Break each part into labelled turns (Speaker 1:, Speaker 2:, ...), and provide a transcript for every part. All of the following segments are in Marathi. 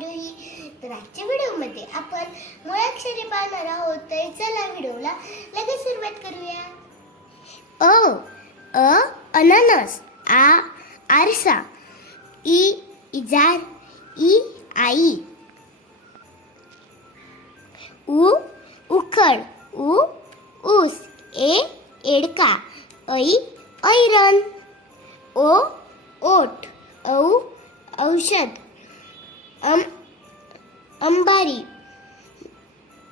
Speaker 1: रुही तर आजच्या व्हिडिओमध्ये आपण मुळाक्षरे पाहणार आहोत. तर चला व्हिडिओला लगेच सुरुवात करूया. अ अ अननस आ आरसा ई इजार ई आई. उ उखळ उ ऊस ए एडका ऐ ऐरन ओ ओठ औ औषध. अम अंबारी.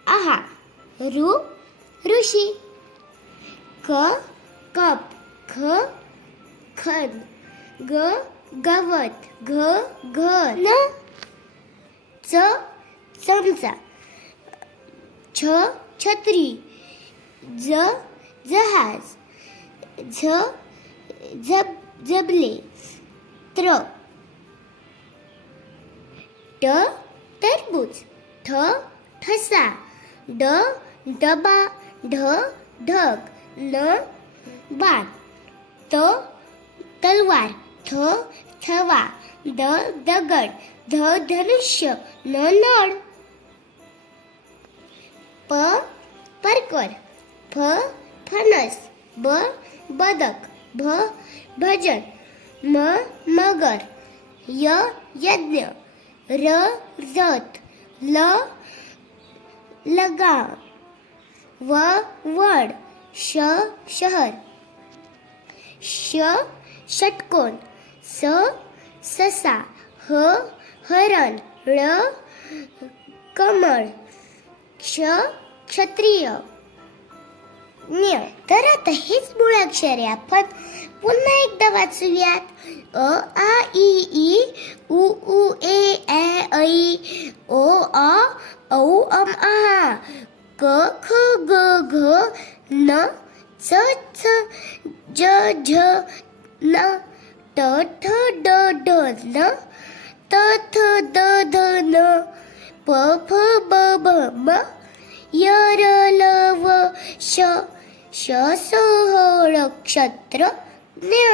Speaker 1: आहा रु ऋषी. क कप ख खन ग गवत घ घर न च चमचा. छ छत्री. ज जहाज. झ जब जबले. त्र ट टरबूज ठ ठसा. ड डबा. ढ ढग. न बाण त तलवार. थ थवा. द दगड. ध धनुष्य. न नळ. प परकर. फ फणस. ब बदक. भ भजन. म मगर. य यज्ञ. र रथ ल लगाव व वड श शहर श षटकोन स ससा ह हरण ळ कमळ क्ष क्षत्रिय. न्य तर आता हेच मुळाक्षरे आपण पुन्हा एकदा वाचूयात. अ आ इ ई उ उ ए ए ऐ ओ अ औ अम आ क ख ग घ न च छ ज झ न ट ठ ड ढ न त थ द ध न प फ ब भ म य र ल व श श स ह ळ क्षत्र ज्ञ